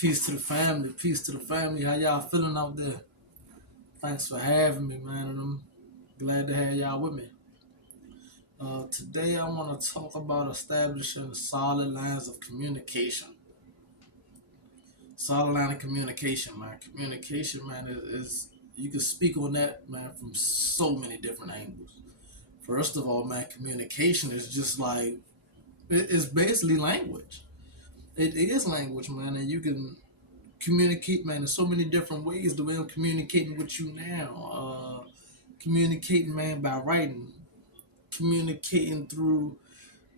Peace to the family. Peace to the family. How y'all feeling out there? Thanks for having me, man. And I'm glad to have y'all with me. Today, I want to talk about establishing solid lines of communication. Solid line of communication, man. Communication, man, is you can speak on that, man, from so many different angles. First of all, man, communication is just like it's basically language. It is language, man, and you can communicate, man, in so many different ways. The way I'm communicating with you now, communicating, man, by writing, communicating through,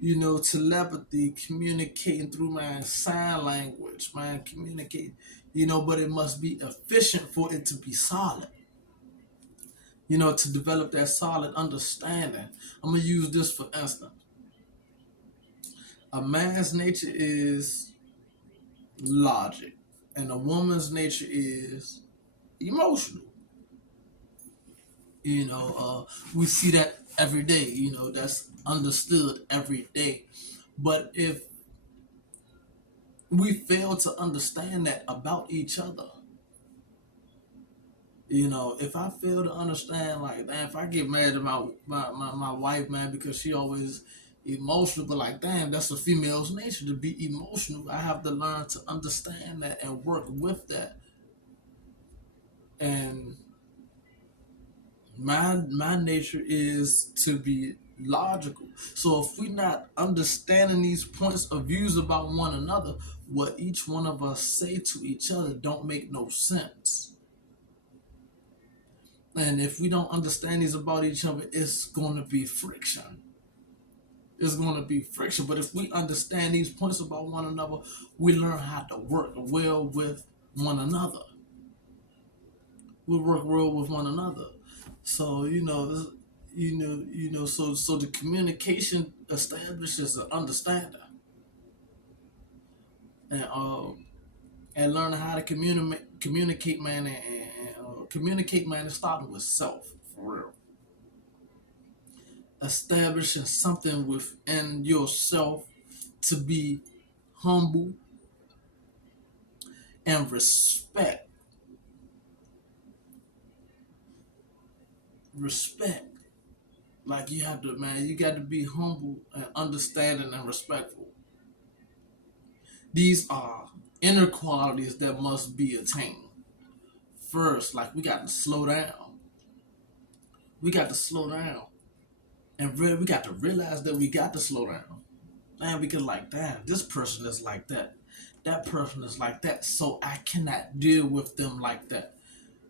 telepathy, communicating through my sign language, man, communicate, but it must be efficient for it to be solid. To develop that solid understanding. I'm gonna use this for instance. A man's nature is logic, and a woman's nature is emotional. We see that every day. That's understood every day. But if we fail to understand that about each other, if I fail to understand, like, damn, if I get mad at my wife, man, because she always emotional, but like, damn, that's a female's nature to be emotional. I have to learn to understand that and work with that. And my nature is to be logical. So if we're not understanding these points of views about one another, what each one of us say to each other don't make no sense. And if we don't understand these about each other, it's going to be friction. It's going to be friction. But if we understand these points about one another, we learn how to work well with one another. We work well with one another. So so the communication establishes an understanding, and learning how to communicate, man, and communicate, man, is starting with self, for real. Establishing something within yourself to be humble and respect. Like, you have to, man, you got to be humble and understanding and respectful. These are inner qualities that must be attained. First, like, we got to slow down. We got to slow down. And really, we got to realize that we got to slow down. Man, we can, like, damn, this person is like that. That person is like that. So I cannot deal with them like that.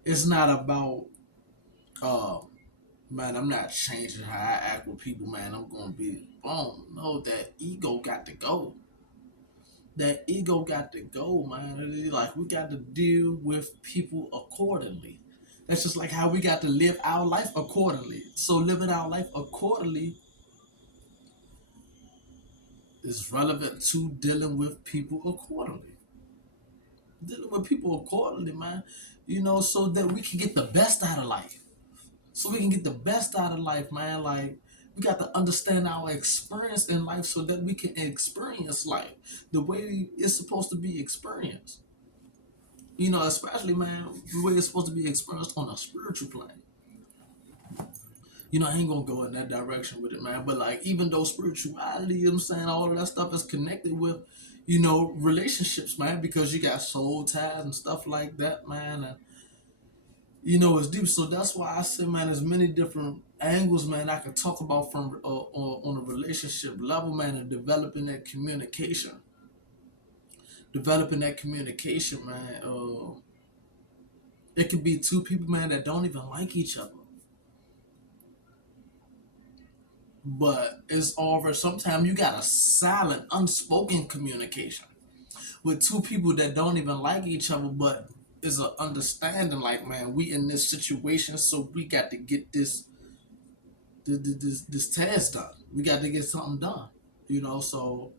It's not about, uh, man, I'm not changing how I act with people, man. I'm going to be, boom. No, that ego got to go. That ego got to go, man. Like, we got to deal with people accordingly. That's just like how we got to live our life accordingly. So living our life accordingly is relevant to dealing with people accordingly. Dealing with people accordingly, man. So that we can get the best out of life. So we can get the best out of life, man. Like, we got to understand our experience in life so that we can experience life the way it's supposed to be experienced. Especially, man, the way it's supposed to be experienced on a spiritual plane. I ain't gonna go in that direction with it, man. But, like, even though spirituality, I'm saying, all of that stuff is connected with, relationships, man, because you got soul ties and stuff like that, man. And it's deep. So that's why I say, man, there's many different angles, man, I can talk about from on a relationship level, man, and developing that communication, man. It could be two people, man, that don't even like each other, but it's over. Sometimes you got a silent, unspoken communication with two people that don't even like each other, but is a understanding, like, man, we in this situation, so we got to get this task done. We got to get something done. So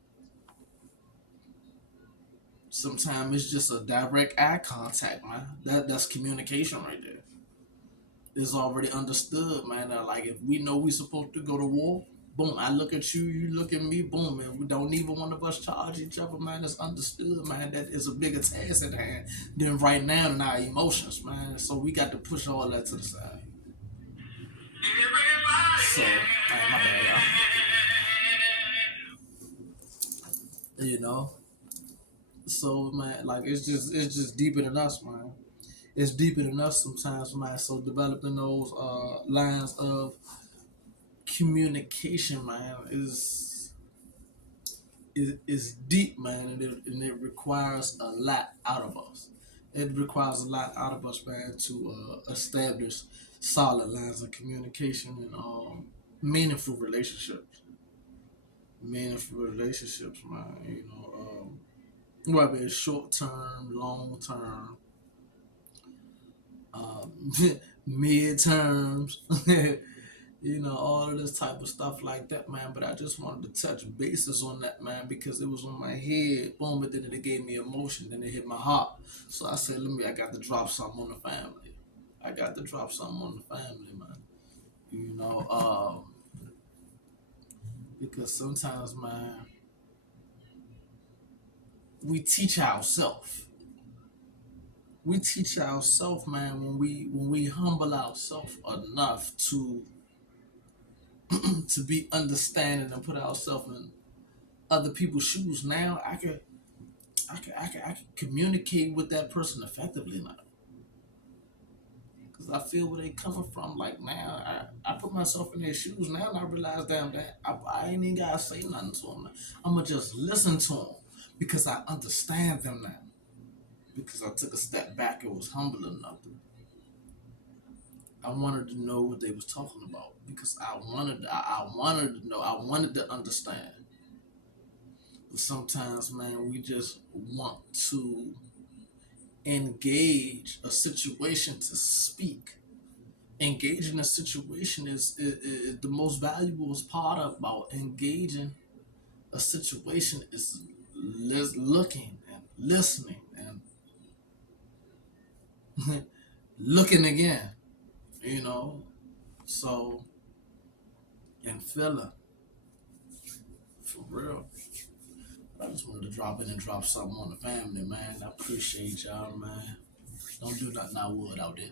sometimes it's just a direct eye contact, man. That's communication right there. It's already understood, man. Like, if we know we supposed to go to war, Boom, I look at you, you look at me, boom, man. We don't even one of us charge each other, man. It's understood, man. That is a bigger task at hand than right now in our emotions, man. So we got to push all that to the side. So, my bad, y'all. You know, so man, like it's just deeper than us, man. It's deeper than us sometimes, man. So developing those lines of communication, man, is deep, man, and it requires a lot out of us. It requires a lot out of us, man, to establish solid lines of communication and meaningful relationships. Meaningful relationships, man. Whether it's short term, long term, um, midterms, all of this type of stuff like that, man. But I just wanted to touch bases on that, man, because it was on my head, boom, but then it gave me emotion, then it hit my heart. So I said, I got to drop something on the family. I got to drop something on the family, man. You know, because sometimes, man, we teach ourselves. We teach ourselves, man, when we humble ourselves enough to be understanding and put ourselves in other people's shoes. Now I can communicate with that person effectively now. Cause I feel where they coming from. Like now, I put myself in their shoes now, and I realize, damn, that I ain't even gotta say nothing to them. I'ma just listen to them because I understand them now. Because I took a step back and was humble enough to. I wanted to know what they was talking about because I wanted to know. I wanted to understand. But sometimes, man, we just want to engage a situation to speak. Engaging a situation is the most valuable part about engaging a situation is looking and listening and looking again, you know. So and feeling for real. I just wanted to drop in and drop something on the family, man. I appreciate y'all, man. Don't do nothing I would out there.